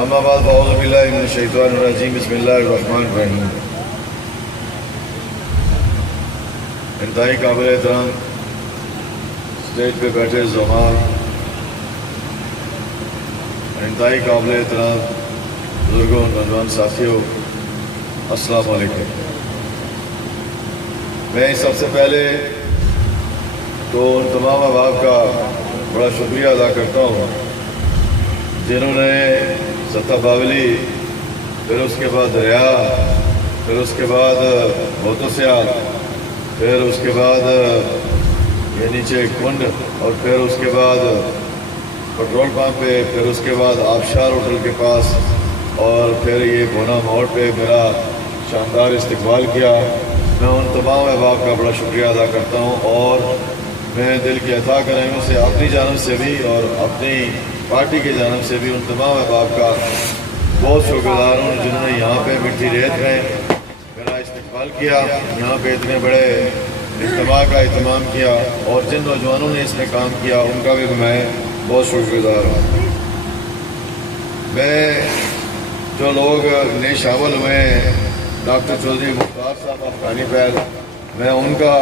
اما بعد فاعوذ باللہ من الشیطان الرجیم بسم اللہ الرحمن الرحیم۔ انتہائی قابل احترام اسٹیج پہ بیٹھے زمام، انتہائی قابل احترام بزرگوں نوجوان ساتھیوں، السلام علیکم۔ میں سب سے پہلے تو ان تمام احباب کا بڑا شکریہ ادا کرتا ہوں جنہوں نے ستہ باولی، پھر اس کے بعد ریا، پھر اس کے بعد بہتوسیات، پھر اس کے بعد یہ نیچے کنڈ، اور پھر اس کے بعد پٹرول پمپ پہ، پھر اس کے بعد آبشار ہوٹل کے پاس، اور پھر یہ بھونا موڑ پہ میرا شاندار استقبال کیا۔ میں ان تمام احباب کا بڑا شکریہ ادا کرتا ہوں، اور میں دل کی عطا کرنے سے اپنی جانب سے بھی اور اپنی پارٹی کی جانب سے بھی ان تمام احباب کا بہت شکر گزار ہوں جنہوں نے یہاں پہ مٹی ریت میں میرا استقبال کیا، یہاں پہ اتنے بڑے اجتماع کا اہتمام کیا، اور جن نوجوانوں نے اس میں کام کیا ان کا بھی میں بہت شکر گزار ہوں۔ میں جو لوگ نئے شامل ہوئے ہیں، ڈاکٹر چودھری مختار صاحب افغانی پہل، میں ان کا،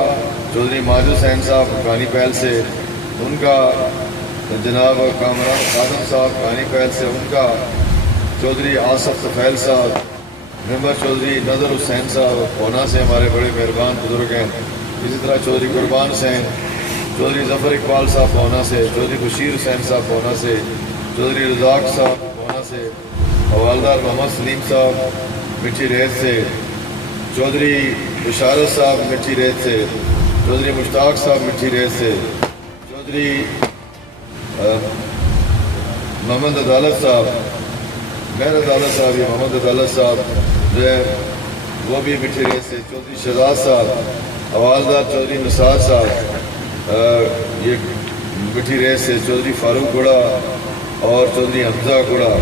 چودھری ماجد حسین صاحب افغانی پہل سے ان کا، جناب کامران قادم صاحب افغانی پہل سے ان کا، چودھری آصف طفیل صاحب، ممبر چودھری نظر حسین صاحب پونا سے ہمارے بڑے مہربان بزرگ ہیں، اسی طرح چودھری قربان حسین، چودھری ظفر اقبال صاحب پونا سے، چودھری بشیر حسین صاحب پونا سے، چودھری رزاق صاحب پونا سے، حوالدار محمد سلیم صاحب مٹی ریت سے، چودھری بشارت صاحب مٹی ریت سے، چودھری مشتاق صاحب مٹی ریت سے، چودھری محمد عدالت صاحب، مہر عدالت صاحب، یہ محمد عدالت صاحب جو ہے وہ بھی مٹی ریت سے، چودھری شہزاد صاحب، حوالدار چودھری نثار صاحب یہ مٹی ریت سے، چودھری فاروق گڑا اور چودھری حمزہ گڑا،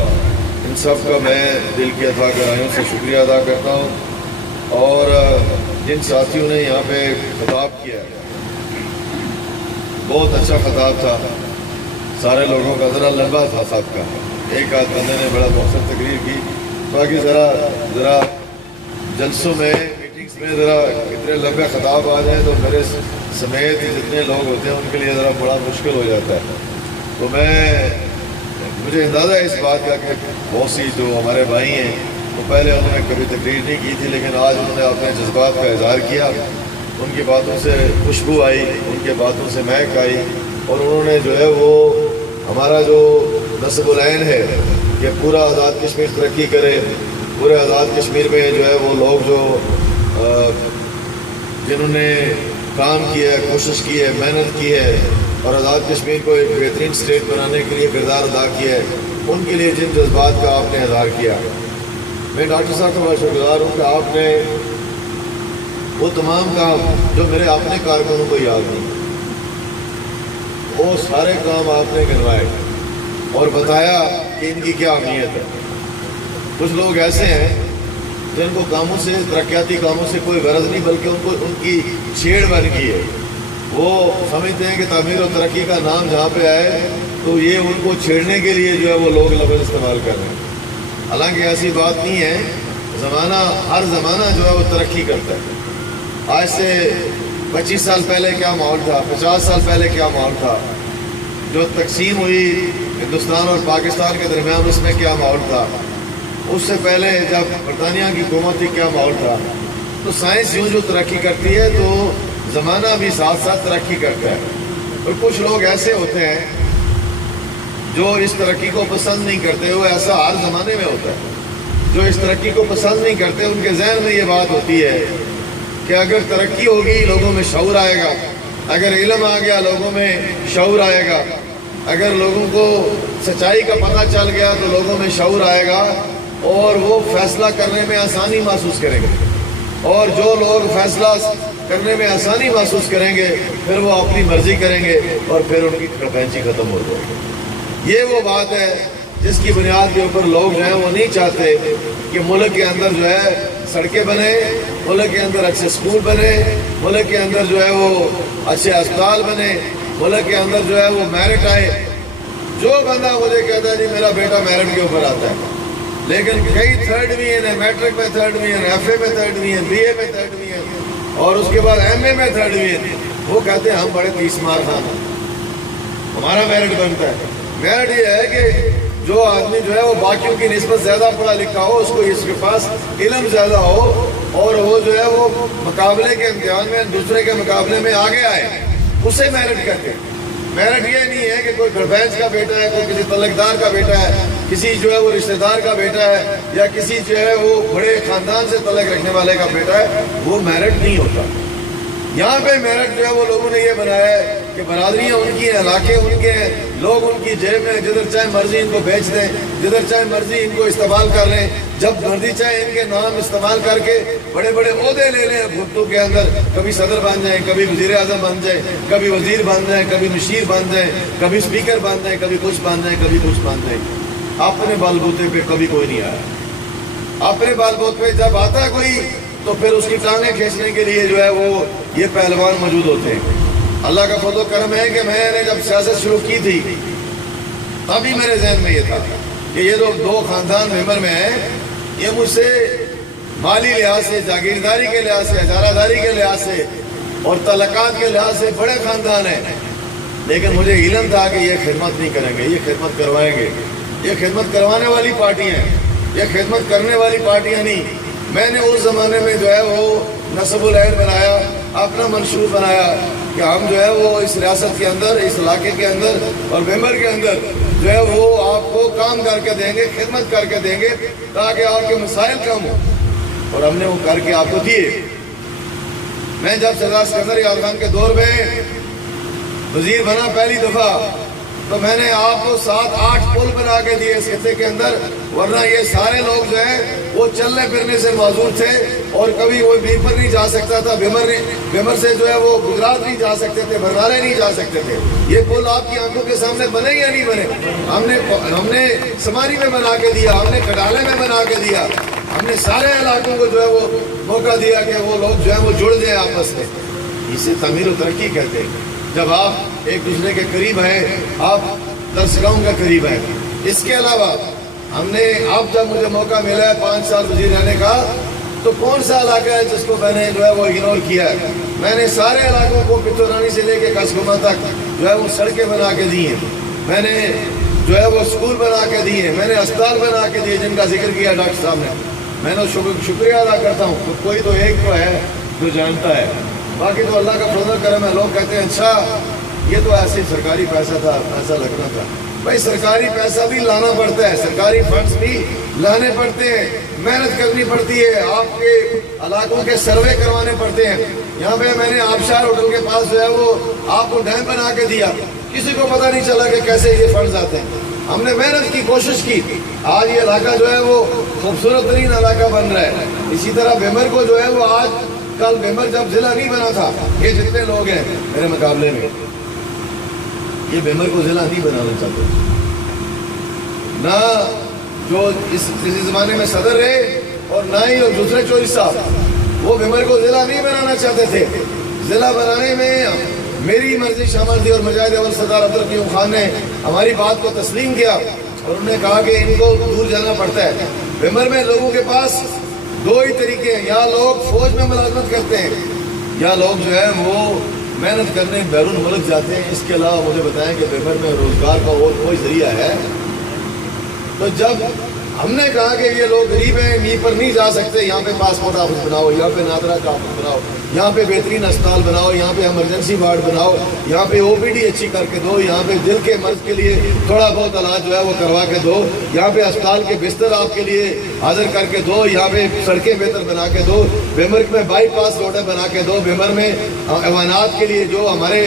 ان سب کا میں دل کی عطا کرائیوں سے شکریہ ادا کرتا ہوں۔ اور جن ساتھیوں نے یہاں پہ خطاب کیا ہے، بہت اچھا خطاب تھا، سارے لوگوں کا ذرا لمبا تھا سب کا، ایک آدھ بندے نے بڑا مختصر تقریر کی، باقی ذرا جلسوں میں میٹنگز میں ذرا اتنے لمبے خطاب آ جائیں تو میرے سمیت جتنے لوگ ہوتے ہیں ان کے لیے ذرا بڑا مشکل ہو جاتا ہے۔ تو مجھے اندازہ ہے اس بات کا کہ بہت سی جو ہمارے بھائی ہیں وہ پہلے انہوں نے کبھی تقریر نہیں کی تھی، لیکن آج انہوں نے اپنے جذبات کا اظہار کیا، ان کی باتوں سے خوشبو آئی، ان کے باتوں سے مہک آئی، اور انہوں نے جو ہے وہ ہمارا جو نصب العین ہے کہ پورا آزاد کشمیر ترقی کرے، پورے آزاد کشمیر میں جو ہے وہ لوگ جو جنہوں نے کام کیا ہے، کوشش کی ہے، محنت کی ہے، اور آزاد کشمیر کو ایک بہترین اسٹیٹ بنانے کے لیے کردار ادا کیا ہے، ان کے لیے جن جذبات کا آپ نے اظہار کیا، میں ڈاکٹر صاحب کا بڑا شکر گزار ہوں کہ آپ نے وہ تمام کام جو میرے اپنے کارکنوں کو یاد نہیں، وہ سارے کام آپ نے گنوائے اور بتایا کہ ان کی کیا اہمیت ہے۔ کچھ لوگ ایسے ہیں جن کو کاموں سے، ترقیاتی کاموں سے کوئی غرض نہیں، بلکہ ان کی چھیڑ بن گئی ہے، وہ سمجھتے ہیں کہ تعمیر و ترقی کا نام جہاں پہ آئے تو یہ ان کو چھیڑنے کے لیے جو ہے وہ لوگ لفظ استعمال کر رہے ہیں، حالانکہ ایسی بات نہیں ہے۔ ہر زمانہ جو ہے وہ ترقی کرتا ہے۔ آج سے 25 سال پہلے کیا ماحول تھا، 50 سال پہلے کیا ماحول تھا، جو تقسیم ہوئی ہندوستان اور پاکستان کے درمیان اس میں کیا ماحول تھا، اس سے پہلے جب برطانیہ کی حکومت تھی کیا ماحول تھا۔ تو سائنس یوں جو ترقی کرتی ہے تو زمانہ بھی ساتھ ساتھ ترقی کرتا ہے، اور کچھ لوگ ایسے ہوتے ہیں جو اس ترقی کو پسند نہیں کرتے، وہ ایسا ہر زمانے میں ہوتا ہے، جو اس ترقی کو پسند نہیں کرتے ان کے ذہن میں یہ بات ہوتی ہے کہ اگر ترقی ہوگی لوگوں میں شعور آئے گا، اگر علم آ گیا لوگوں میں شعور آئے گا، اگر لوگوں کو سچائی کا پتہ چل گیا تو لوگوں میں شعور آئے گا، اور وہ فیصلہ کرنے میں آسانی محسوس کریں گے، اور جو لوگ فیصلہ کرنے میں آسانی محسوس کریں گے پھر وہ اپنی مرضی کریں گے، اور پھر ان کی کھڑپینچی ختم ہو جائے گی۔ یہ وہ بات ہے جس کی بنیاد کے اوپر لوگ جو ہیں وہ نہیں چاہتے کہ ملک کے اندر جو ہے سڑکیں بنے، ملک کے اندر اچھے اسکول بنے، ملک کے اندر جو ہے وہ اچھے اسپتال بنے، ملک کے اندر جو ہے وہ میرٹ آئے۔ جو بندہ مجھے کہتا ہے جی میرا بیٹا میرٹ کے اوپر آتا ہے، لیکن کئی تھرڈ ڈویژن ہے، میٹرک میں تھرڈ ڈویژن، ایف اے میں تھرڈ ڈویژن، بی اے میں تھرڈ ڈویژن اور اس کے بعد ایم اے میں تھرڈ ڈویژن، وہ کہتے ہیں ہم بڑے تیس مار خان ہیں، ہمارا میرٹ بنتا ہے۔ میرٹ یہ ہے کہ جو آدمی جو ہے وہ باقیوں کی نسبت زیادہ پڑھا لکھا ہو، اس کو اس کے پاس علم زیادہ ہو اور وہ جو ہے وہ مقابلے کے امتحان میں دوسرے کے مقابلے میں آگے آئے، اسے میرٹ کہتے ہیں۔ میرٹ یہ نہیں ہے کہ کوئی گھربینچ کا بیٹا ہے، کوئی کسی تعلقدار کا بیٹا ہے، کسی جو ہے وہ رشتہ دار کا بیٹا ہے یا کسی جو ہے وہ بڑے خاندان سے تعلق رکھنے والے کا بیٹا ہے، وہ میرٹ نہیں ہوتا۔ یہاں پہ میرٹ جو ہے وہ لوگوں نے یہ بنایا ہے کہ برادریاں ان کی ہیں، علاقے ان کے ہیں، لوگ ان کی جیب میں جدھر چاہے مرضی ان کو بیچ دیں، جدھر چاہے مرضی ان کو استعمال کر لیں، جب مرضی چاہے ان کے نام استعمال کر کے بڑے بڑے عہدے لے لیں بھٹو کے اندر، کبھی صدر بن جائیں، کبھی وزیر اعظم بن جائیں، کبھی وزیر بن جائیں، کبھی مشیر بن جائیں، کبھی اسپیکر بن جائیں، کبھی کچھ بن جائیں، کبھی کچھ بن جائیں۔ اپنے بال بوتے پہ کبھی کوئی نہیں آیا۔ اپنے بال بوتے پہ جب آتا ہے کوئی تو پھر اس کی ٹانگیں کھینچنے کے لیے جو ہے وہ یہ پہلوان موجود ہوتے ہیں۔ اللہ کا فضل و کرم ہے کہ میں نے جب سیاست شروع کی تھی تبھی میرے ذہن میں یہ تھا کہ یہ جو دو خاندان ویمر میں ہیں یہ مجھ سے مالی لحاظ سے، جاگیرداری کے لحاظ سے، اجارہ داری کے لحاظ سے اور تعلقات کے لحاظ سے بڑے خاندان ہیں، لیکن مجھے علم تھا کہ یہ خدمت نہیں کریں گے، یہ خدمت کروائیں گے، یہ خدمت کروانے والی پارٹیاں ہیں، یہ خدمت کرنے والی پارٹیاں نہیں۔ میں نے اس زمانے میں جو ہے وہ نصب العین بنایا، اپنا منشور بنایا کہ ہم جو ہے وہ اس ریاست کے اندر، اس علاقے کے اندر اور ویمر کے اندر جو ہے وہ آپ کو کام کر کے دیں گے، خدمت کر کے دیں گے تاکہ آپ کے مسائل کم ہوں، اور ہم نے وہ کر کے آپ کو دیے۔ میں جب سردار سکندر یار خان کے دور میں وزیر بنا پہلی دفعہ تو میں نے آپ کو 7-8 پل بنا کے دیے اس خطے کے اندر، ورنہ یہ سارے لوگ جو ہیں وہ چلنے پھرنے سے معذور تھے اور کبھی وہ میر پر نہیں جا سکتا تھا، بیمر سے جو ہے وہ گجرات نہیں جا سکتے تھے، برنالے نہیں جا سکتے تھے۔ یہ پل آپ کی آنکھوں کے سامنے بنے یا نہیں بنے؟ ہم نے سماری میں بنا کے دیا، ہم نے کڈالے میں بنا کے دیا، ہم نے سارے علاقوں کو جو ہے وہ موقع دیا کہ وہ لوگ جو ہے وہ جڑ جائیں آپس میں۔ اسے تعمیر و ترقی کہتے ہیں، جب آپ ایک دوسرے کے قریب ہیں، آپ درسگاہوں کے قریب ہیں۔ اس کے علاوہ ہم نے اب جب مجھے موقع ملا ہے 5 سال وزیر رہنے کا تو کون سا علاقہ ہے جس کو میں نے جو ہے وہ اگنور کیا ہے؟ میں نے سارے علاقوں کو پتورانی سے لے کے کسگما تک جو ہے وہ سڑکیں بنا کے دی ہیں، میں نے جو ہے وہ اسکول بنا کے دیے، میں نے اسپتال بنا کے دیے جن کا ذکر کیا ڈاکٹر صاحب نے۔ میں نے شکریہ ادا کرتا ہوں، کوئی تو ایک تو ہے جو جانتا ہے، باقی تو اللہ کا فضل و کرم ہے۔ لوگ کہتے ہیں اچھا یہ تو ایسے سرکاری پیسہ تھا، ایسا لگنا تھا۔ بھائی سرکاری پیسہ بھی لانا پڑتا ہے، سرکاری فنڈز بھی لانے پڑتے ہیں، محنت کرنی پڑتی ہے، آپ کے علاقوں کے سروے کروانے پڑتے ہیں۔ یہاں پہ میں نے آبشار ہوٹل کے پاس جو ہے وہ آپ کو ڈیم بنا کے دیا، کسی کو پتہ نہیں چلا کہ کیسے یہ فنڈز آتے ہیں۔ ہم نے محنت کی، کوشش کی، آج یہ علاقہ جو ہے وہ خوبصورت ترین علاقہ بن رہا ہے۔ اسی طرح بیمر کو جو ہے وہ آج کل بیمر جب ضلع نہیں بنا تھا، یہ جتنے لوگ ہیں میرے مقابلے میں یہ بیمر کو ضلع نہیں بنانا چاہتے، نہ جو اس زمانے میں صدر رہے اور نہ ہی دوسرے چوہدری صاحب وہ بیمر کو ضلع نہیں بنانا چاہتے تھے۔ ضلع بنانے میں میری مرضی شامل تھی اور مجاہد اول سردار عبدالقیوم خان نے ہماری بات کو تسلیم کیا اور انہوں نے کہا کہ ان کو دور جانا پڑتا ہے۔ بیمر میں لوگوں کے پاس 2 ہی طریقے ہیں، یا لوگ فوج میں ملازمت کرتے ہیں یا لوگ جو ہے وہ محنت کرنے بیرون ملک جاتے ہیں۔ اس کے علاوہ مجھے بتائیں کہ بیمر میں روزگار کا اور کوئی ذریعہ ہے؟ تو جب ہم نے کہا کہ یہ لوگ غریب ہیں، می پر نہیں جا سکتے، یہاں پہ پاسپورٹ آفس بناؤ، یہاں پہ نادرہ کا آفس بناؤ، یہاں پہ بہترین اسپتال بناؤ، یہاں پہ ایمرجنسی وارڈ بناؤ، یہاں پہ او پی ڈی اچھی کر کے دو، یہاں پہ دل کے مرض کے لیے تھوڑا بہت علاج جو ہے وہ کروا کے دو، یہاں پہ اسپتال کے بستر آپ کے لیے حاضر کر کے دو، یہاں پہ سڑکیں بہتر بنا کے دو، بیمر میں بائی پاس روڈیں بنا کے دو، بیمر میں ایوانات کے لیے جو ہمارے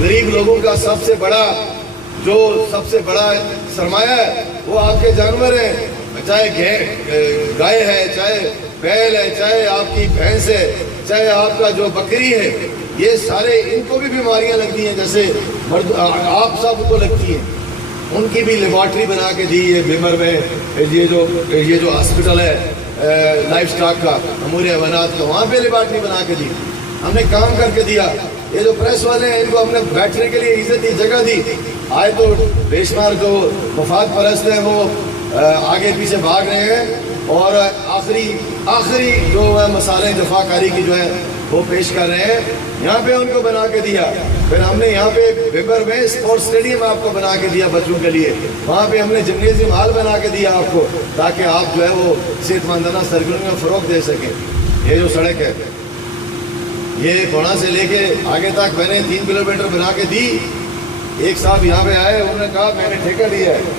غریب لوگوں کا سب سے بڑا سرمایہ ہے وہ آپ کے جانور ہیں، چاہے گائے ہے، چاہے بیل ہے، چاہے آپ کی بھینس ہے، چاہے آپ کا جو بکری ہے، یہ سارے ان کو بھی بیماریاں لگتی ہیں جیسے آپ سب کو لگتی ہیں۔ ان کی بھی لیبارٹری بنا کے دی ہے بیمر میں، یہ جو ہاسپٹل ہے لائف سٹاک کا، امور حیوانات کا، وہاں پہ لیبارٹری بنا کے دی، ہم نے کام کر کے دیا۔ یہ جو پریس والے ہیں ان کو ہم نے بیٹھنے کے لیے عزت دی، جگہ دی۔ آئے تو بے شمار جو مفاد پرست ہیں وہ آگے پیچھے بھاگ رہے ہیں اور آخری جو ہے مسالے دفاع کاری کی جو ہے وہ پیش کر رہے ہیں. یہاں پہ ان کو بنا کے دیا, پھر ہم نے یہاں پہ بمبر میں اسپورٹس اسٹیڈیم آپ کو بنا کے دیا بچوں کے لیے, وہاں پہ ہم نے جمنیزیم ہال بنا کے دیا آپ کو, تاکہ آپ جو ہے وہ صحت مندانہ سرگرمیوں میں فروغ دے سکیں. یہ جو سڑک ہے یہ کوڑا سے لے کے آگے تک میں نے 3 کلومیٹر بنا کے دی. ایک صاحب یہاں پہ آئے, انہوں نے کہا میں نے ٹھیکہ لیا ہے.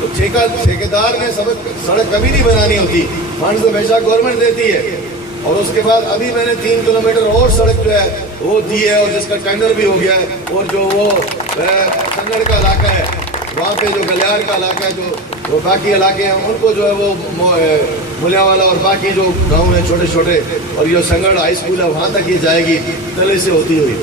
تو ٹھیکیدار نے سڑک کبھی نہیں بنانی ہوتی, فنڈز تو ہمیشہ گورنمنٹ دیتی ہے. اور اس کے بعد ابھی میں نے 3 کلومیٹر اور سڑک جو ہے وہ دی ہے, اور جس کا ٹینڈر بھی ہو گیا ہے. اور جو وہ سنگڑ کا علاقہ ہے وہاں پہ جو گلیار کا علاقہ ہے, جو باقی علاقے ہیں ان کو جو ہے وہ ملیا والا اور باقی جو گاؤں ہیں چھوٹے چھوٹے, اور یہ سنگڑ ہائی اسکول ہے وہاں تک یہ جائے گی تلے سے ہوتی ہوئی.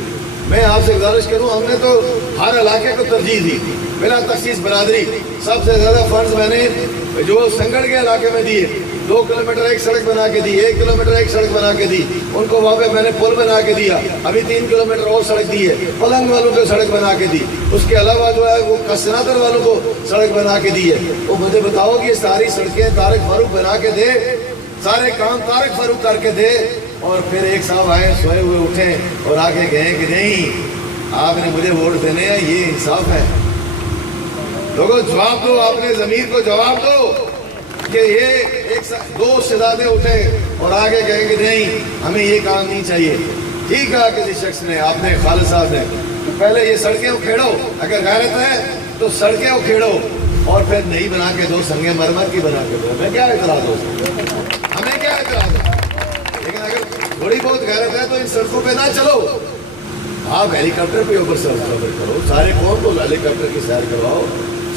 میں آپ سے گزارش کروں, ہم نے تو ہر علاقے کو ترجیح دی بلا تخصیص برادری. سب سے زیادہ فنڈز میں نے جو سنگڑ کے علاقے میں دیے, 2 کلومیٹر ایک سڑک بنا کے دی, 1 کلومیٹر ایک سڑک بنا کے دی ان کو, وہاں پہ میں نے پل بنا کے دیا. ابھی 3 کلومیٹر اور سڑک دی ہے, پلنگ والوں کو سڑک بنا کے دی. اس کے علاوہ جو ہے وہ کسناتر والوں کو سڑک بنا کے دی ہے. وہ مجھے بتاؤ کہ یہ ساری سڑکیں طارق فاروق بنا کے دے, سارے کام طارق فاروق کر کے دے, اور پھر ایک صاحب آئے سوئے ہوئے اٹھیں اور آگے گئے کہ نہیں آپ نے مجھے ووٹ دینے ہیں, یہ انصاف ہے؟ لوگوں جواب دو, آپ نے ضمیر کو جواب دو کہ یہ 2 شہزادے اٹھے اور آگے کہیں کہ نہیں ہمیں یہ کام نہیں چاہیے. ٹھیک ہے, کسی شخص نے, آپ نے خالد صاحب نے, پہلے یہ سڑکیں اکھیڑو, اگر غیرت ہے تو سڑکیں اکھیڑو, اور پھر نہیں بنا کے دو, سنگ مرمر کی بنا کے دو. ہمیں کیا اعتراض ہو, ہمیں کیا اعتراض ہے؟ لیکن اگر تھوڑی بہت غیرت ہے تو ان سڑکوں پہ نہ چلو. آپ ہیلی کاپٹر پہ اوپر سفر کرو, سارے قوم کو ہیلی کاپٹر کی سیر کرواؤ.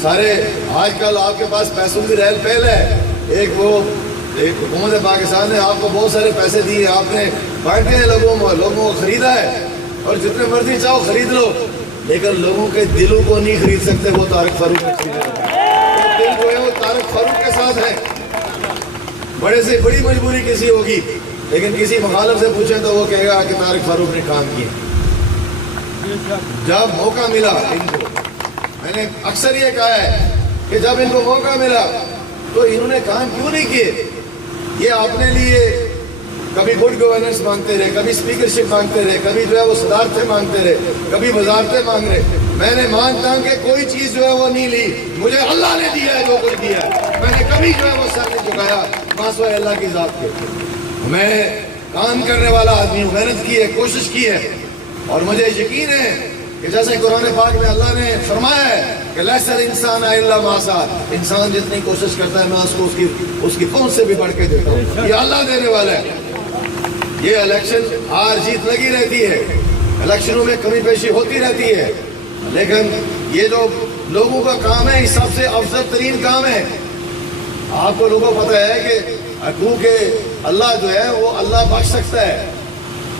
سارے آج کل آپ کے پاس پیسوں کی ریل پہل ہے. ایک حکومت پاکستان نے آپ کو بہت سارے پیسے دیے, آپ نے بانٹے ہیں لوگوں کو خریدا ہے, اور جتنے مرضی چاہو خرید لو, لیکن لوگوں کے دلوں کو نہیں خرید سکتے. وہ طارق فاروق دل جو ہے وہ طارق فاروق کے ساتھ ہے. بڑے سے بڑی مجبوری کسی ہوگی, لیکن کسی مخالف سے پوچھیں تو وہ کہے گا کہ طارق فاروق نے کام کیا. جب موقع ملا ان کو, میں نے اکثر یہ کہا ہے کہ جب ان کو موقع ملا تو انہوں نے کام کیوں نہیں کیے. یہ اپنے لیے کبھی گڈ گورننس مانگتے رہے, کبھی اسپیکرشپ مانگتے رہے, کبھی جو ہے وہ صدارتیں مانگتے رہے, کبھی وزارتیں مانگ رہے. میں نے مانتا ہوں کہ کوئی چیز جو ہے وہ نہیں لی, مجھے اللہ نے دیا ہے جو کچھ دیا ہے. میں نے کبھی جو ہے وہ سر نہیں جھکایا ماسوائے اللہ کی ذات کے. میں کام کرنے والا آدمی ہوں, محنت کی ہے, کوشش کی ہے, اور مجھے یقین ہے کہ جیسے قرآن پاک میں اللہ نے فرمایا ہے کہ لیسر انسان الا ما سعی, انسان جتنی کوشش کرتا ہے میں اس کو اس کی پہنچ سے بھی بڑھ کے دیتا ہوں. یہ اللہ دینے والا ہے. یہ الیکشن ہار جیت لگی رہتی ہے, الیکشنوں میں کمی بیشی ہوتی رہتی ہے, لیکن یہ جو لوگوں کا کام ہے یہ سب سے افضل ترین کام ہے. آپ کو لوگوں کو پتہ ہے کہ حقوق اللہ جو ہے وہ اللہ بخش سکتا ہے,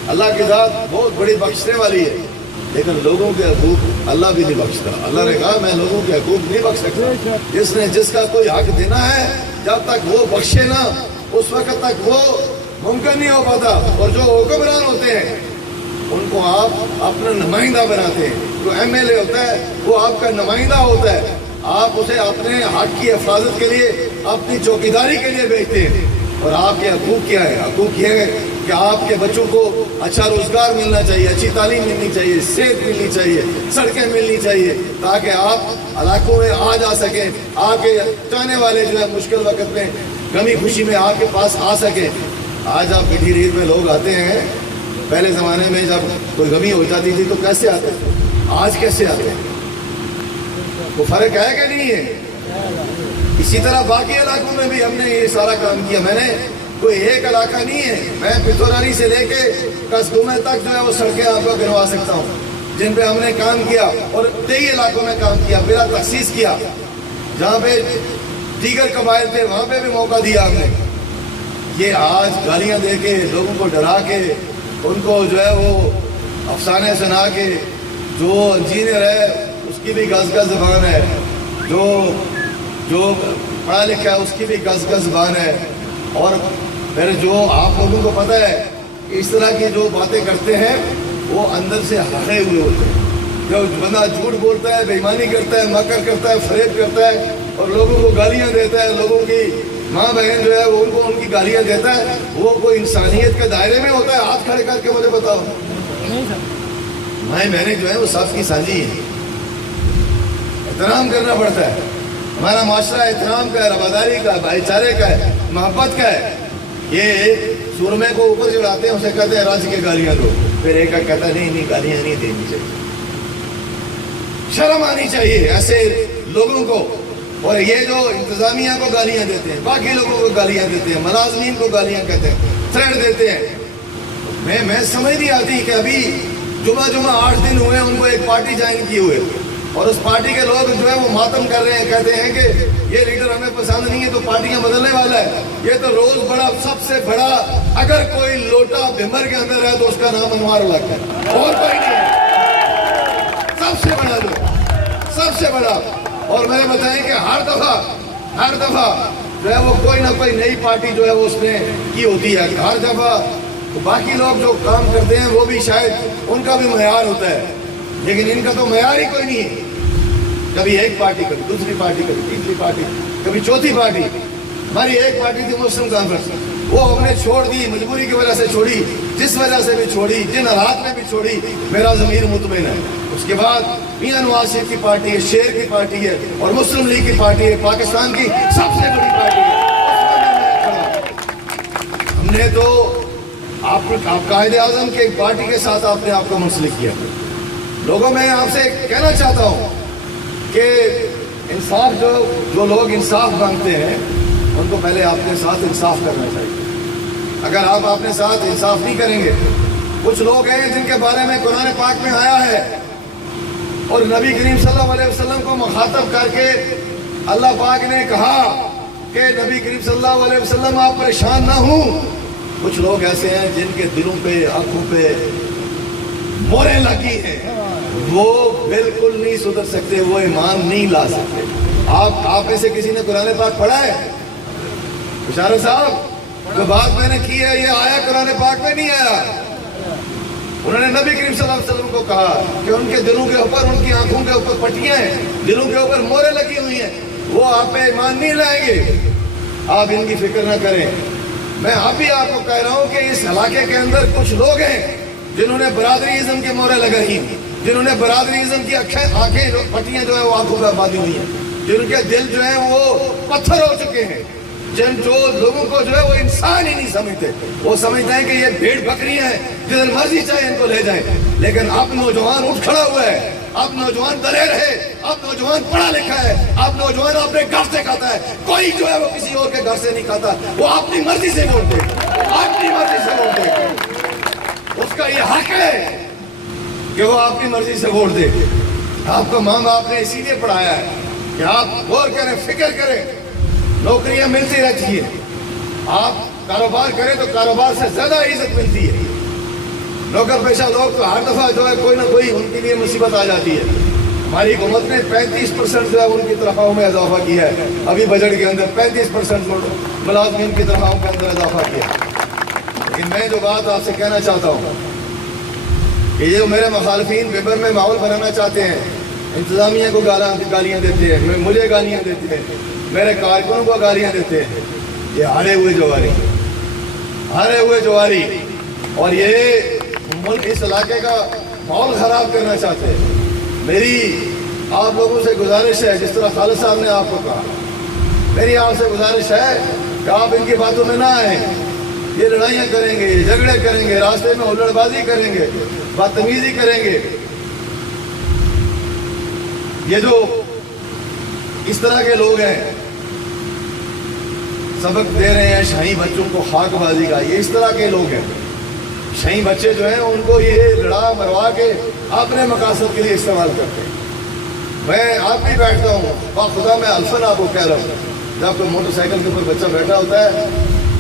اللہ کی ذات بہت بڑی بخشنے والی ہے, لیکن لوگوں کے حقوق اللہ بھی نہیں بخشتا. اللہ نے کہا میں لوگوں کے حقوق نہیں بخش سکتا. جس کا کوئی حق دینا ہے جب تک وہ بخشے نہ اس وقت تک وہ ممکن نہیں ہو پاتا. اور جو حکمران ہوتے ہیں ان کو آپ اپنا نمائندہ بناتے ہیں. جو MLA ہوتا ہے وہ آپ کا نمائندہ ہوتا ہے, آپ اسے اپنے حق کی حفاظت کے لیے, اپنی چوکیداری کے لیے بھیجتے ہیں. اور آپ کے حقوق کیا ہے؟ حقوق یہ ہے کہ آپ کے بچوں کو اچھا روزگار ملنا چاہیے, اچھی تعلیم ملنی چاہیے, صحت ملنی چاہیے, سڑکیں ملنی چاہیے, تاکہ آپ علاقوں میں آ جا سکیں. آپ کے چاہنے والے جو ہے مشکل وقت میں کمی خوشی میں آپ کے پاس آ سکیں. آج آپ میٹھی عید میں لوگ آتے ہیں, پہلے زمانے میں جب کوئی غمی ہو جاتی تھی تو کیسے آتے تھے, آج کیسے آتے ہیں؟ وہ فرق ہے کہ نہیں ہے؟ اسی طرح باقی علاقوں میں بھی ہم نے یہ سارا کام کیا. میں نے کوئی ایک علاقہ نہیں ہے, میں پتورانی سے لے کے کسگومے تک جو ہے وہ سڑکیں آپ کو گنوا سکتا ہوں جن پہ ہم نے کام کیا, اور 23 علاقوں میں کام کیا, بلا تخصیص کیا. جہاں پہ دیگر قبائل تھے وہاں پہ بھی موقع دیا ہم نے. یہ آج گالیاں دے کے, لوگوں کو ڈرا کے, ان کو جو ہے وہ افسانے سنا کے, جو انجینئر ہے اس کی بھی گز گز زبان ہے, جو پڑھا لکھا ہے اس کی بھی گز گز زبان ہے, اور پھر جو آپ لوگوں کو پتہ ہے اس طرح کی جو باتیں کرتے ہیں وہ اندر سے ہڑے ہوئے ہوتے ہیں. جو بندہ جھوٹ بولتا ہے, بے ایمانی کرتا ہے, مکر کرتا ہے, فریب کرتا ہے, اور لوگوں کو گالیاں دیتا ہے, لوگوں کی ماں بہن جو ہے وہ ان کو ان کی گالیاں دیتا ہے, وہ کوئی انسانیت کے دائرے میں ہوتا ہے؟ ہاتھ کھڑے کر کے مجھے بتاؤ. مائیں بہنیں جو ہے وہ سب کی سانجھی ہیں, احترام کرنا پڑتا ہے. ہمارا معاشرہ احترام کا ہے, رواداری کا, بھائی چارے کا ہے, محبت کا ہے. یہ سرمے کو اوپر چڑھاتے ہیں, اسے کہتے ہیں راج کے گالیاں دو, پھر ایک کہتا ہے نہیں گالیاں نہیں دینی چاہیے, شرم آنی چاہیے ایسے لوگوں کو. اور یہ جو انتظامیہ کو گالیاں دیتے ہیں, باقی لوگوں کو گالیاں دیتے ہیں, ملازمین کو گالیاں کہتے ہیں, تھریٹ دیتے ہیں, میں سمجھ نہیں آتی کہ ابھی جمعہ 8 دن ہوئے ان کو ایک پارٹی جوائن کیے ہوئے, اور اس پارٹی کے لوگ جو ہے وہ ماتم کر رہے ہیں, کہتے ہیں کہ یہ لیڈر ہمیں پسند نہیں ہے تو پارٹیاں بدلنے والا ہے. یہ تو روز بڑا, سب سے بڑا, اگر کوئی لوٹا بھمر کے اندر ہے تو اس کا نام انوار الحق ہے, اور کوئی نہیں ہے. سب سے بڑا لوگ, سب سے بڑا. اور میں بتائیں کہ ہر دفعہ جو ہے وہ کوئی نہ کوئی نئی پارٹی جو ہے وہ اس نے کی ہوتی ہے. ہر دفعہ باقی لوگ جو کام کرتے ہیں وہ بھی شاید ان کا بھی معیار ہوتا ہے, لیکن ان کا تو معیار ہی کوئی نہیں ہے. کبھی ایک پارٹی, کبھی دوسری پارٹی, کبھی تیسری پارٹی, کبھی چوتھی پارٹی. ہماری ایک پارٹی تھی مسلم کانفرنس, وہ ہم نے چھوڑ دی, مجبوری کی وجہ سے چھوڑی, جس وجہ سے بھی چھوڑی, جن حالات میں بھی چھوڑی, میرا ضمیر مطمئن ہے. اس کے بعد میاں نواز شریف کی پارٹی ہے, شیر کی پارٹی ہے, اور مسلم لیگ کی پارٹی ہے, پاکستان کی سب سے بڑی پارٹی ہے. ہم نے تو آپ قائد اعظم کے ایک پارٹی کے ساتھ آپ نے آپ کو منسلک کیا. لوگوں میں آپ سے کہنا چاہتا ہوں کہ انصاف جو لوگ انصاف مانگتے ہیں ان کو پہلے اپنے ساتھ انصاف کرنا چاہیے. اگر آپ اپنے ساتھ انصاف نہیں کریں گے, کچھ لوگ ہیں جن کے بارے میں قرآن پاک میں آیا ہے اور نبی کریم صلی اللہ علیہ وسلم کو مخاطب کر کے اللہ پاک نے کہا کہ نبی کریم صلی اللہ علیہ وسلم آپ پریشان نہ ہوں. کچھ لوگ ایسے ہیں جن کے دلوں پہ, آنکھوں پہ موریں لگی ہیں, وہ بالکل نہیں سدھر سکتے, وہ ایمان نہیں لا سکتے. آپ میں سے کسی نے قرآن پاک پڑھا ہے؟ اشارہ صاحب, جو بات میں نے کی ہے یہ آیا قرآن پاک میں نہیں آیا. انہوں نے نبی کریم صلی اللہ علیہ وسلم کو کہا کہ ان کے دلوں کے اوپر, ان کی آنکھوں کے اوپر پٹیاں ہیں, دلوں کے اوپر موریں لگی ہوئی ہیں, وہ آپ پہ ایمان نہیں لائیں گے. آپ ان کی فکر نہ کریں. میں ابھی آپ کو کہہ رہا ہوں کہ اس علاقے کے اندر کچھ لوگ ہیں جنہوں نے برادری ازم کی موریں لگائی, جنہوں نے برادری ازم کی آنکھیں پٹیاں جو ہے وہ آنکھوں پہ باندھی ہوئی ہیں, جن کے دل جو ہیں وہ پتھر ہو چکے ہیں, جو لوگوں کو جو ہے وہ انسان ہی نہیں سمجھتے. وہ سمجھتے ہیں کہ یہ بھیڑ بکریاں ہیں, جدھر مرضی چاہے ان کو لے جائیں. لیکن اب نوجوان اٹھ کھڑا ہوا ہے, اب نوجوان دلیر ہے, اب نوجوان پڑھا لکھا ہے, اب نوجوان اپنے گھر سے کھاتا ہے. کوئی جو ہے وہ کسی اور کے گھر سے نہیں کھاتا, وہ اپنی مرضی سے ووٹ دے, اپنی مرضی سے ووٹ دے. اس کا یہ حق ہے کہ وہ آپ کی مرضی سے ووٹ دے. آپ کو ماں باپ نے اسی لیے پڑھایا ہے کہ آپ غور کریں, فکر کریں. نوکریاں ملتی رہتی ہیں, آپ کاروبار کریں تو کاروبار سے زیادہ عزت ملتی ہے. نوکر پیشہ لوگ تو ہر دفعہ جو ہے کوئی نہ کوئی ان کے لیے مصیبت آ جاتی ہے. ہماری حکومت نے 35% جو ہے ان کی تنخواہوں میں اضافہ کیا ہے. ابھی بجٹ کے اندر 35% ملازمین کی تنخواہوں کے اندر اضافہ کیا. لیکن میں جو بات آپ سے کہنا چاہتا ہوں کہ یہ میرے مخالفین پیپر میں ماحول بنانا چاہتے ہیں, انتظامیہ کو گالیاں دیتے ہیں, مجھے گالیاں دیتے ہیں, میرے کارکنوں کو گالیاں دیتے ہیں, یہ ہارے ہوئے جواری, اور یہ ملک اس علاقے کا ماحول خراب کرنا چاہتے ہیں. میری آپ لوگوں سے گزارش ہے, جس طرح خالد صاحب نے آپ کو کہا, میری آپ سے گزارش ہے کہ آپ ان کی باتوں میں نہ آئیں. یہ لڑائیاں کریں گے, یہ جھگڑے کریں گے, راستے میں ہلڑ بازی کریں گے, بدتمیزی کریں گے. یہ جو اس طرح کے لوگ ہیں سبق دے رہے ہیں شاہی بچوں کو خاک بازی کا, یہ اس طرح کے لوگ ہیں. شاہی بچے جو ہیں ان کو یہ لڑا مروا کے اپنے مقاصد کے لیے استعمال کرتے ہیں. میں آپ بھی بیٹھتا ہوں, خدا میں الفن آپ کو کہہ رہا ہوں, جب کوئی موٹر سائیکل کے اوپر بچہ بیٹھا ہوتا ہے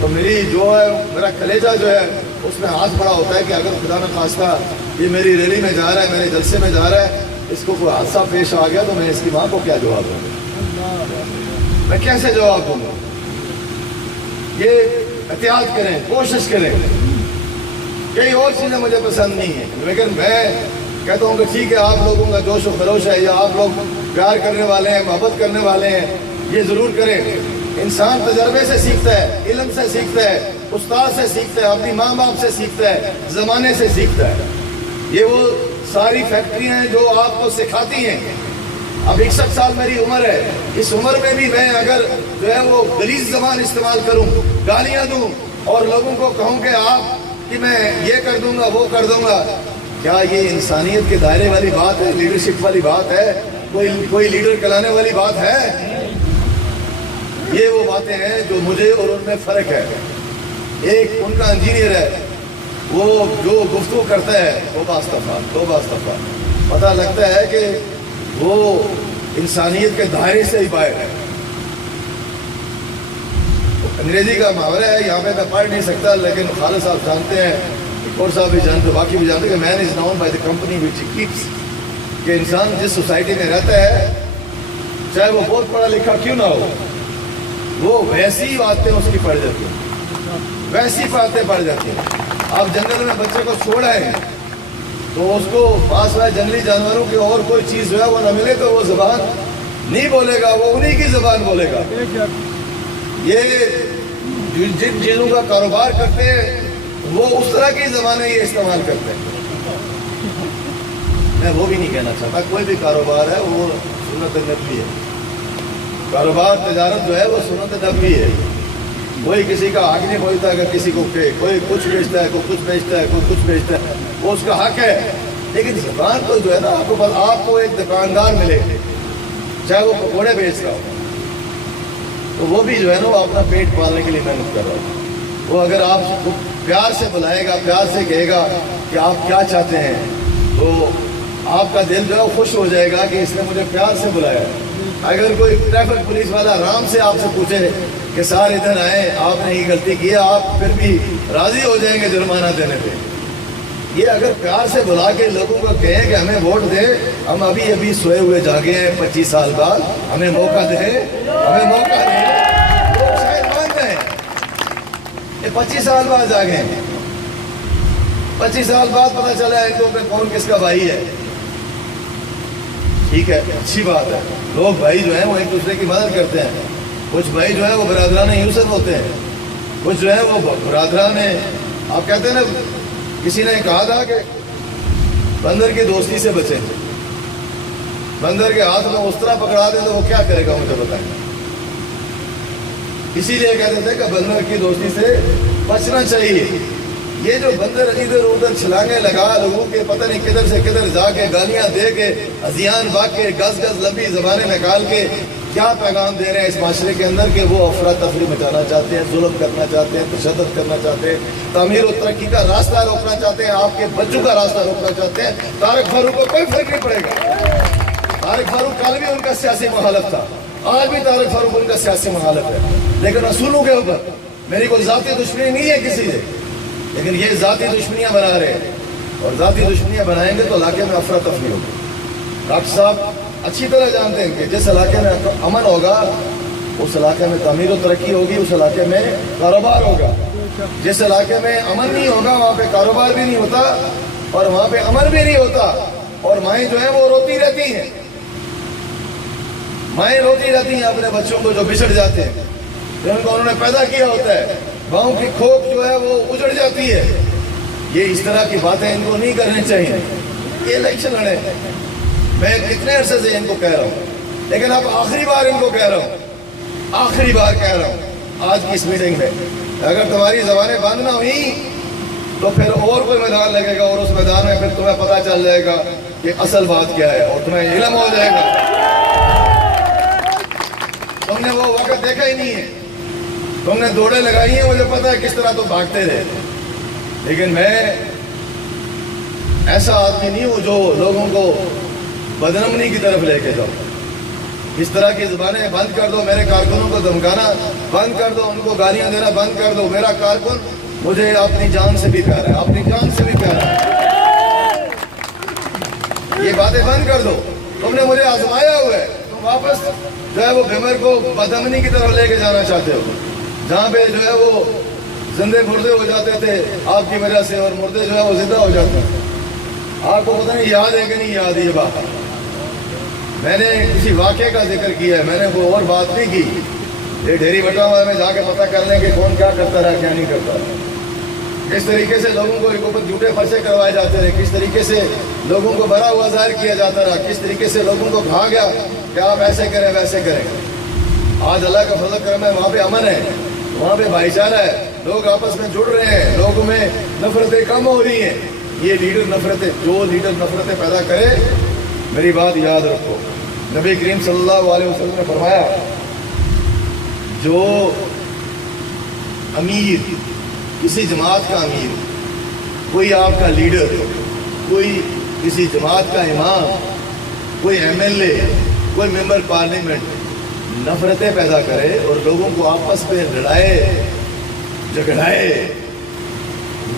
تو میری جو ہے میرا کلیجہ جو ہے اس میں ہاتھ پڑا ہوتا ہے کہ اگر خدا نہ خواستہ یہ میری ریلی میں جا رہا ہے, میرے جلسے میں جا رہا ہے, اس کو کوئی حادثہ پیش آ گیا تو میں اس کی ماں کو کیا جواب دوں گا, میں کیسے جواب دوں گا. یہ احتیاط کریں, کوشش کریں. کئی اور چیزیں مجھے پسند نہیں ہیں, لیکن میں کہتا ہوں کہ ٹھیک ہے, آپ لوگوں کا جوش و خروش ہے, یا آپ لوگ پیار کرنے والے ہیں, محبت کرنے والے ہیں, یہ ضرور کریں. انسان تجربے سے سیکھتا ہے, علم سے سیکھتا ہے, استاد سے سیکھتا ہے, اپنی ماں باپ سے سیکھتا ہے, زمانے سے سیکھتا ہے. یہ وہ ساری فیکٹریاں ہیں جو آپ کو سکھاتی ہیں. اب 61 سال میری عمر ہے, اس عمر میں بھی میں اگر جو ہے وہ غلیظ زبان استعمال کروں, گالیاں دوں اور لوگوں کو کہوں کہ آپ کہ میں یہ کر دوں گا وہ کر دوں گا, کیا یہ انسانیت کے دائرے والی بات ہے؟ لیڈرشپ والی بات ہے؟ کوئی لیڈر کہلانے والی بات ہے؟ یہ وہ باتیں ہیں جو مجھے اور ان میں فرق ہے. ایک ان کا انجینئر ہے, وہ جو گفتگو کرتا ہے توبہ استغفار, پتہ لگتا ہے کہ وہ انسانیت کے دائرے سے ہی باہر ہے. انگریزی کا محاورہ ہے, یہاں پہ میں پڑھ نہیں سکتا لیکن خالد صاحب جانتے ہیں اور صاحب بھی جانتے, باقی بھی جانتے ہیں کہ man is known by the company which he keeps. کہ انسان جس سوسائٹی میں رہتا ہے چاہے وہ بہت پڑھا لکھا کیوں نہ ہو, وہ ویسی باتیں اس کی پڑھ جاتی ہیں, ویسی باتیں پڑھ جاتی ہیں. آپ جنگل میں بچے کو چھوڑ آئے تو اس کو پاس ہوئے جنگلی جانوروں کی اور کوئی چیز جو ہے وہ نہ ملے تو وہ زبان نہیں بولے گا, وہ انہی کی زبان بولے گا. یہ جن چیزوں کا کاروبار کرتے ہیں وہ اس طرح کی زبانیں یہ استعمال کرتے ہیں. میں وہ بھی نہیں کہنا چاہتا, کوئی بھی کاروبار ہے وہ سنت نبوی ہے. کاروبار تجارت جو ہے وہ سنت نبوی ہے. کوئی کسی کا حق نہیں بولتا کہ کسی کو کہ کوئی کچھ بیچتا ہے, کوئی کچھ بیچتا ہے, کوئی کچھ بیچتا ہے, وہ اس کا حق ہے. لیکن زبان تو جو ہے نا, آپ کو ایک دکاندار ملے چاہے وہ پکوڑے بیچ رہا ہو تو وہ بھی جو ہے نا وہ اپنا پیٹ پالنے کے لیے محنت کر رہا ہو. وہ اگر آپ کو پیار سے بلائے گا, پیار سے کہے گا کہ آپ کیا چاہتے ہیں, تو آپ کا دل جو ہے وہ خوش ہو جائے گا کہ اس نے مجھے پیار سے بلایا. اگر کوئی ٹریفک پولیس والا آرام سے آپ سے پوچھے کہ سار ادھر آئے, آپ نے یہ غلطی کی, آپ پھر بھی راضی ہو جائیں گے جرمانہ دینے پہ. یہ اگر پیار سے بلا کے لوگوں کو کہیں کہ ہمیں ووٹ دیں, ہم ابھی سوئے ہوئے جاگے ہیں 25 سال بعد, ہمیں موقع دیں, ہمیں موقع دیں, لوگ شاید مان جائیں. یہ 25 سال بعد جاگے ہیں, 25 سال بعد پتہ چلا ہے تو کہ کون کس کا بھائی ہے. ٹھیک ہے, اچھی بات ہے, لوگ بھائی جو ہیں وہ ایک دوسرے کی مدد کرتے ہیں. کچھ بھائی جو ہے وہ برادران یوسف ہوتے ہیں, کچھ جو ہے وہ برادران, آپ کہتے ہیں نا, کسی نے کہا تھا کہ بندر کی دوستی سے بچیں, بندر کے ہاتھ میں اس طرح پکڑا دیں تو وہ کیا کرے گا مجھے بتائیں. اسی لیے کہتے تھے کہ بندر کی دوستی سے بچنا چاہیے. یہ جو بندر ادھر ادھر چھلانگے لگا لوگوں کے پتہ نہیں کدھر سے کدھر جا کے گالیاں دے کے ازیان باغ کے گز لمبی زبانیں نکال کے کیا پیغام دے رہے ہیں اس معاشرے کے اندر کہ وہ افراتفری مچانا چاہتے ہیں, ظلم کرنا چاہتے ہیں, تشدد کرنا چاہتے ہیں, تعمیر و ترقی کا راستہ روکنا چاہتے ہیں, آپ کے بچوں کا راستہ روکنا چاہتے ہیں. طارق فاروق کو کوئی فرق نہیں پڑے گا. طارق فاروق کل بھی ان کا سیاسی مخالف تھا, آج بھی طارق فاروق ان کا سیاسی مخالف ہے, لیکن اصولوں کے اوپر. میری کوئی ذاتی دشمنی نہیں ہے کسی سے, لیکن یہ ذاتی دشمنیاں بنا رہے ہیں, اور ذاتی دشمنیاں بنائیں گے تو علاقے میں افراتفری ہوگی. ڈاکٹر صاحب اچھی طرح جانتے ہیں کہ جس علاقے میں امن ہوگا اس علاقے میں تعمیر و ترقی ہوگی, اس علاقے میں کاروبار ہوگا. جس علاقے میں امن نہیں ہوگا وہاں پہ کاروبار بھی نہیں ہوتا اور وہاں پہ امن بھی نہیں ہوتا. اور مائیں جو ہیں وہ روتی رہتی ہیں, مائیں روتی رہتی ہیں اپنے بچوں کو جو بچھڑ جاتے ہیں, جن کو انہوں نے پیدا کیا ہوتا ہے. گاؤں کی کھوک جو ہے وہ اجڑ جاتی ہے. یہ اس طرح کی باتیں ان کو نہیں کرنی چاہیے. یہ الیکشن لڑے, میں کتنے عرصے سے ان کو کہہ رہا ہوں, لیکن اب آخری بار ان کو کہہ رہا ہوں, آخری بار کہہ رہا ہوں آج کی اس میٹنگ میں. اگر تمہاری زبانیں بند نہ ہوئی تو پھر اور کوئی میدان لگے گا, اور اس میدان میں پھر تمہیں پتہ چل جائے گا کہ اصل بات کیا ہے, اور تمہیں علم ہو جائے گا. تم نے وہ وقت دیکھا ہی نہیں ہے, تم نے دوڑیں لگائی ہیں, مجھے پتہ ہے کس طرح تو بھاگتے رہے. لیکن میں ایسا آدمی نہیں ہوں جو لوگوں کو بدنمنی کی طرف لے کے جاؤ. اس طرح کی زبانیں بند کر دو, میرے کارکنوں کو دھمکانا بند کر دو, ان کو گالیاں دینا بند کر دو. میرا کارکن مجھے اپنی جان سے بھی پیارا ہے, اپنی جان سے بھی پیارا ہے. یہ باتیں بند کر دو. تم نے مجھے آزمایا ہوا ہے, تم واپس جو ہے وہ بھمر کو بدامنی کی طرف لے کے جانا چاہتے ہو, جہاں پہ جو ہے وہ زندے مردے ہو جاتے تھے آپ کی وجہ سے, اور مردے جو ہے وہ زندہ ہو جاتے ہیں. آپ کو پتہ نہیں یاد ہے کہ نہیں یاد یہ بات. میں نے کسی واقعے کا ذکر کیا ہے، میں نے کوئی اور بات نہیں کی۔ یہ ڈھیری بٹا ہوا میں جا کے پتہ کر لیں کہ کون کیا کرتا رہا کیا نہیں کرتا رہا، کس طریقے سے لوگوں کو ایک اوپر جھوٹے پرچے کروائے جاتے رہے، کس طریقے سے لوگوں کو برا ہوا ظاہر کیا جاتا رہا، کس طریقے سے لوگوں کو کہا گیا کہ آپ ایسے کریں ویسے کریں۔ آج اللہ کا فضل کرم ہے، وہاں پہ امن ہے، وہاں پہ بھائی چارہ ہے، لوگ آپس میں جڑ رہے ہیں، لوگوں میں نفرتیں کم ہو رہی ہیں۔ یہ لیڈر نفرتیں، جو لیڈر نفرتیں پیدا کرے، میری بات یاد رکھو، نبی کریم صلی اللہ علیہ وسلم نے فرمایا جو امیر، کسی جماعت کا امیر، کوئی آپ کا لیڈر، کوئی کسی جماعت کا امام، کوئی ایم ایل اے، کوئی ممبر پارلیمنٹ نفرتیں پیدا کرے اور لوگوں کو آپس میں لڑائے جھگڑائے،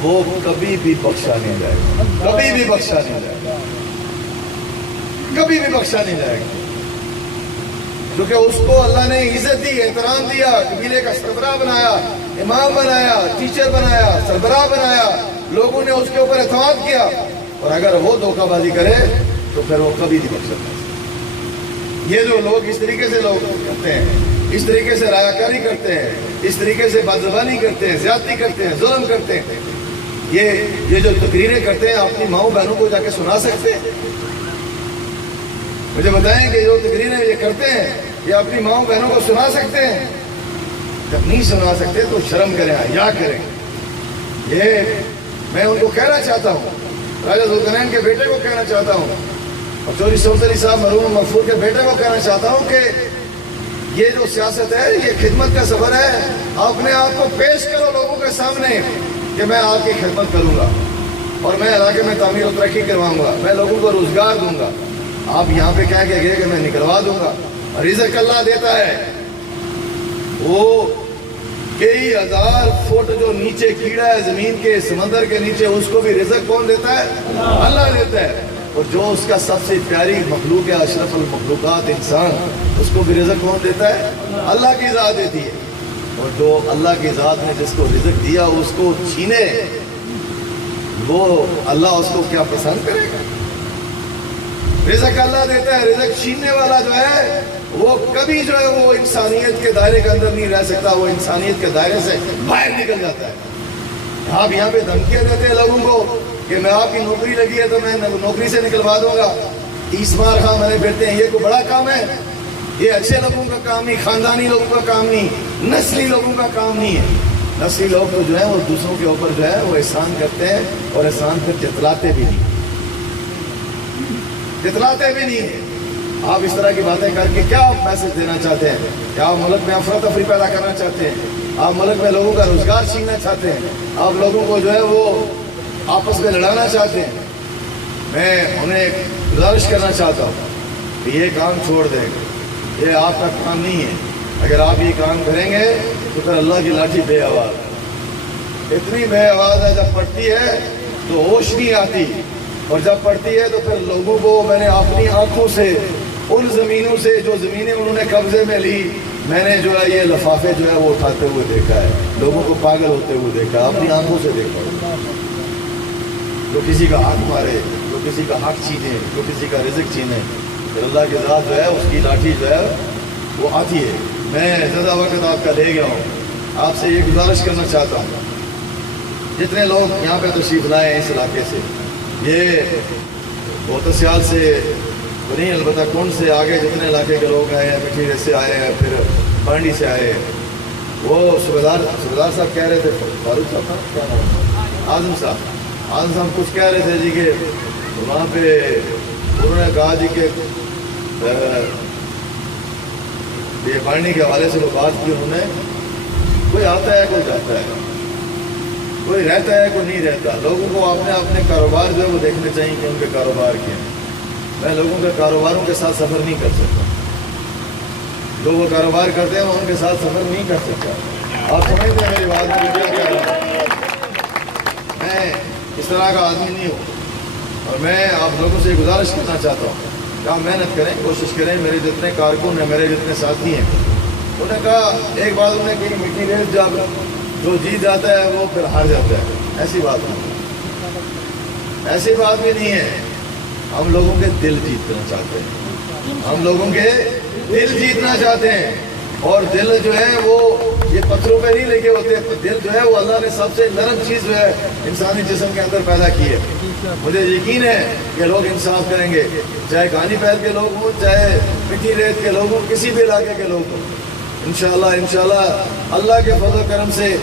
وہ کبھی بھی بخشا نہیں جائے گا، کبھی بھی بخشا نہیں جائے گا، کبھی بھی بخشا نہیں جائے گا، کیونکہ اس کو اللہ نے عزت دی، احترام دیا، قبیلے کا سربراہ بنایا، امام بنایا، ٹیچر بنایا، سربراہ بنایا، لوگوں نے اس کے اوپر اعتماد کیا، اور اگر وہ دھوکہ بازی کرے تو پھر وہ کبھی نہیں بخشا نہیں۔ یہ جو لوگ اس طریقے سے لوگ کرتے ہیں، اس طریقے سے رعایا کاری کرتے ہیں، اس طریقے سے بدزبانی کرتے ہیں، زیادتی کرتے ہیں، ظلم کرتے ہیں، یہ جو تقریریں کرتے ہیں اپنی ماؤں بہنوں کو جا کے سنا سکتے ہیں؟ مجھے بتائیں کہ جو تقریریں یہ کرتے ہیں یہ اپنی ماؤں بہنوں کو سنا سکتے ہیں؟ جب نہیں سنا سکتے تو شرم کریں، حیا کریں۔ یہ میں ان کو کہنا چاہتا ہوں، راجہ ذوالقرنین کے بیٹے کو کہنا چاہتا ہوں، اور چوری سوتری صاحب مرحوم مغفور کے بیٹے کو کہنا چاہتا ہوں کہ یہ جو سیاست ہے یہ خدمت کا سفر ہے۔ اپنے آپ کو پیش کرو لوگوں کے سامنے کہ میں آپ کی خدمت کروں گا اور میں علاقے میں تعمیر و ترقی کرواؤں گا، میں لوگوں کو روزگار دوں گا۔ آپ یہاں پہ کہہ کے گئے کہ میں نکلوا دوں گا، رزق اللہ دیتا ہے۔ وہ کئی ہزار فٹ جو نیچے کیڑا ہے زمین کے، سمندر کے نیچے، اس کو بھی رزق کون دیتا ہے؟ اللہ دیتا ہے۔ اور جو اس کا سب سے پیاری مخلوق ہے، اشرف المخلوقات انسان، اس کو بھی رزق کون دیتا ہے؟ اللہ کی ذات دیتی ہے۔ اور جو اللہ کی ذات نے جس کو رزق دیا اس کو چھینے، وہ اللہ اس کو کیا پسند کرے گا؟ رزق اللہ دیتا ہے، رزق چھیننے والا جو ہے وہ کبھی جو ہے وہ انسانیت کے دائرے کے اندر نہیں رہ سکتا، وہ انسانیت کے دائرے سے باہر نکل جاتا ہے۔ آپ یہاں پہ دھمکیاں دیتے ہیں لوگوں کو کہ میں آپ کی نوکری لگی ہے تو میں نوکری سے نکلوا دوں گا، 30 مار خواہ میرے بیٹے ہیں، یہ کوئی بڑا کام ہے؟ یہ اچھے لوگوں کا کام نہیں، خاندانی لوگوں کا کام نہیں، نسلی لوگوں کا کام نہیں ہے۔ نسلی لوگ تو جو ہے وہ دوسروں کے اوپر جو ہے وہ احسان کرتے ہیں اور احسان پھر جتلاتے بھی نہیں، جتلاتے بھی نہیں ہیں۔ آپ اس طرح کی باتیں کر کے کیا میسج دینا چاہتے ہیں؟ کیا آپ ملک میں افراتفری پیدا کرنا چاہتے ہیں؟ آپ ملک میں لوگوں کا روزگار چھیننا چاہتے ہیں؟ آپ لوگوں کو جو ہے وہ آپس میں لڑانا چاہتے ہیں؟ میں انہیں گزارش کرنا چاہتا ہوں کہ یہ کام چھوڑ دیں، یہ آپ کا کام نہیں ہے۔ اگر آپ یہ کام کریں گے تو پھر اللہ کی لاٹھی بے آواز ہے، اتنی بے آواز ہے، جب پڑتی ہے تو ہوش نہیں آتی، اور جب پڑتی ہے تو پھر لوگوں کو میں نے اپنی آنکھوں سے ان زمینوں سے جو زمینیں انہوں نے قبضے میں لی، میں نے جو ہے یہ لفافے جو ہے وہ اٹھاتے ہوئے دیکھا ہے، لوگوں کو پاگل ہوتے ہوئے دیکھا، اپنی آنکھوں سے دیکھا ہے۔ جو کسی کا حق مارے، جو کسی کا حق چھینے، جو کسی کا رزق چھینے، پھر اللہ کی ذات جو ہے اس کی لاٹھی جو ہے وہ آتی ہے۔ میں زیادہ وقت آپ کا لے گیا ہوں، آپ سے یہ گزارش کرنا چاہتا ہوں، جتنے لوگ یہاں پہ تشریف لائے ہیں اس علاقے سے، یہ بہتسیال سے نہیں، البتہ کون سے آگے جتنے علاقے کے لوگ آئے ہیں، مٹھیرے سے آئے ہیں، پھر پانڈی سے آئے ہیں، وہ صوبیدار صاحب کہہ رہے تھے، فاروق صاحب کیا نام، اعظم صاحب کچھ کہہ رہے تھے جی کہ وہاں پہ انہوں نے کہا جی کہ یہ پانڈی کے حوالے سے وہ بات کی انہوں نے، کوئی آتا ہے کوئی جاتا ہے، کوئی رہتا ہے کوئی نہیں رہتا، لوگوں کو اپنے کاروبار جو ہے وہ دیکھنے چاہیے کہ ان کے کاروبار کیا ہیں۔ میں لوگوں کے کاروباروں کے ساتھ سفر نہیں کر سکتا، جو وہ کاروبار کرتے ہیں وہ ان کے ساتھ سفر نہیں کر سکتا۔ آپ سمجھتے ہیں میری بات میں کیا رہا ہوں؟ میں اس طرح کا آدمی نہیں ہوں، اور میں آپ لوگوں سے گزارش کرنا چاہتا ہوں کہ آپ محنت کریں، کوشش کریں۔ میرے جتنے کارکن ہیں، میرے جتنے ساتھی ہیں، انہوں نے کہا ایک بات انہوں نے کہ مٹی ریس جب جو جیت جاتا ہے وہ پھر ہار جاتا ہے، ایسی بات نہیں، ایسی بات بھی نہیں ہے۔ ہم لوگوں کے دل جیتنا چاہتے ہیں، ہم لوگوں کے دل جیتنا چاہتے ہیں، اور دل جو ہے وہ یہ پتھروں پہ نہیں لکھے ہوتے، دل جو ہے وہ اللہ نے سب سے نرم چیز جو ہے انسانی جسم کے اندر پیدا کی ہے۔ مجھے یقین ہے کہ لوگ انصاف کریں گے، چاہے کہانی پہل کے لوگ ہوں، چاہے مٹی ریت کے لوگ ہوں، کسی بھی علاقے کے لوگ ہوں۔ انشاءاللہ اللہ کے فضل و کرم سے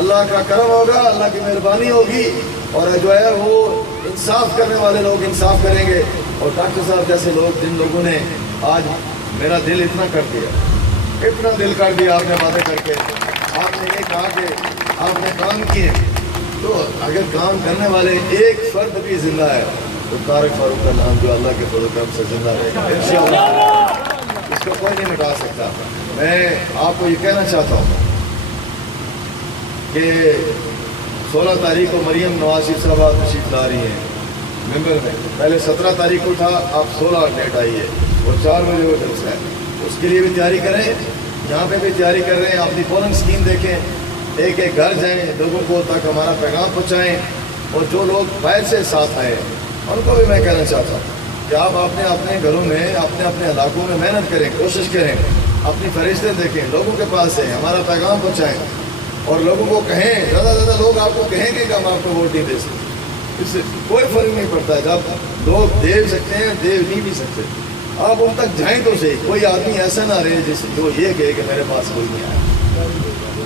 اللہ کا کرم ہوگا، اللہ کی مہربانی ہوگی، اور جو ہے وہ انصاف کرنے والے لوگ انصاف کریں گے۔ اور ڈاکٹر صاحب جیسے لوگ، جن لوگوں نے آج میرا دل اتنا کر دیا، اتنا دل کر دیا آپ نے باتیں کر کے، آپ نے یہ کہا کہ آپ نے کام کیے، تو اگر کام کرنے والے ایک فرد بھی زندہ ہے تو طارق فاروق کا نام جو اللہ کے فضل و کرم سے زندہ رہے گا انشاءاللہ، اس کو کوئی نہیں مٹا سکتا۔ میں آپ کو یہ کہنا چاہتا ہوں کہ 16 تاریخ کو مریم نواز شریف صاحبہ تشریف لا رہی ہیں ممبر میں، پہلے 17 تاریخ کو تھا، اب 16 ڈیٹ آئی ہے، اور 4 بجے وہ جلسہ ہے، اس کے لیے بھی تیاری کریں، یہاں پہ بھی تیاری کر رہے ہیں، اپنی پولنگ اسکیم دیکھیں، ایک ایک گھر جائیں لوگوں کو تک ہمارا پیغام پہنچائیں، اور جو لوگ باہر سے ساتھ آئے ہیں ان کو بھی میں کہنا چاہتا ہوں کہ آپ اپنے گھروں میں، اپنے علاقوں میں محنت کریں، کوشش کریں، اپنی فہرستیں دیکھیں، لوگوں کے پاس سے ہمارا پیغام پہنچائیں، اور لوگوں کو کہیں، زیادہ سے زیادہ لوگ آپ کو کہیں گے کہ ہم آپ کو ووٹ نہیں دے سکتے، اس سے کوئی فرق نہیں پڑتا ہے، جب لوگ دے سکتے ہیں دے نہیں بھی سکتے، آپ ان تک جائیں تو صحیح، کوئی آدمی ایسا نہ رہے جس جو یہ کہے کہ میرے پاس کوئی نہیں آیا۔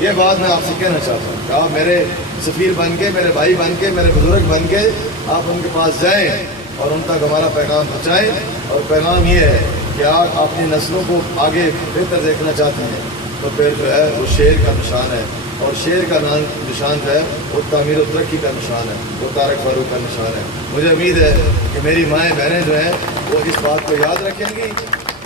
یہ بات میں آپ سے کہنا چاہتا ہوں کہ آپ میرے سفیر بن کے، میرے بھائی بن کے، میرے بزرگ بن کے آپ ان کے پاس جائیں اور ان تک ہمارا پیغام پہنچائیں، اور پیغام یہ ہے کہ آپ اپنی نسلوں کو آگے بہتر دیکھنا چاہتے ہیں تو پھر جو ہے وہ شیر کا نشان ہے، اور شیر کا نشان جو ہے وہ تعمیر و ترقی کا نشان ہے، وہ طارق فاروق کا نشان ہے۔ مجھے امید ہے کہ میری مائیں بہنیں جو ہیں وہ اس بات کو یاد رکھیں گی،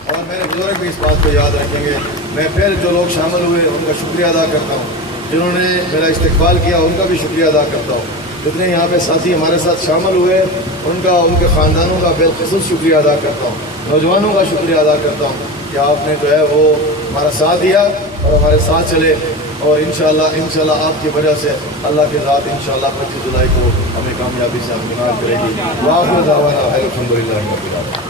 اور میرے بزرگ بھی اس بات کو یاد رکھیں گے۔ میں پھر جو لوگ شامل ہوئے ان کا شکریہ ادا کرتا ہوں، جنہوں نے میرا استقبال کیا ان کا بھی شکریہ ادا کرتا ہوں، جتنے یہاں پہ ساتھی ہمارے ساتھ شامل ہوئے ان کا، ان کے خاندانوں کا بالخصوص شکریہ ادا کرتا ہوں، نوجوانوں کا شکریہ ادا کرتا ہوں کہ آپ نے جو ہے وہ ہمارا ساتھ دیا اور ہمارے ساتھ چلے، اور انشاءاللہ آپ کی وجہ سے اللہ کی ذات انشاءاللہ 25 جولائی کو ہمیں کامیابی سے ہمکنار کرے گی۔ وآخر دعوانا الحمدللہ رب العالمین۔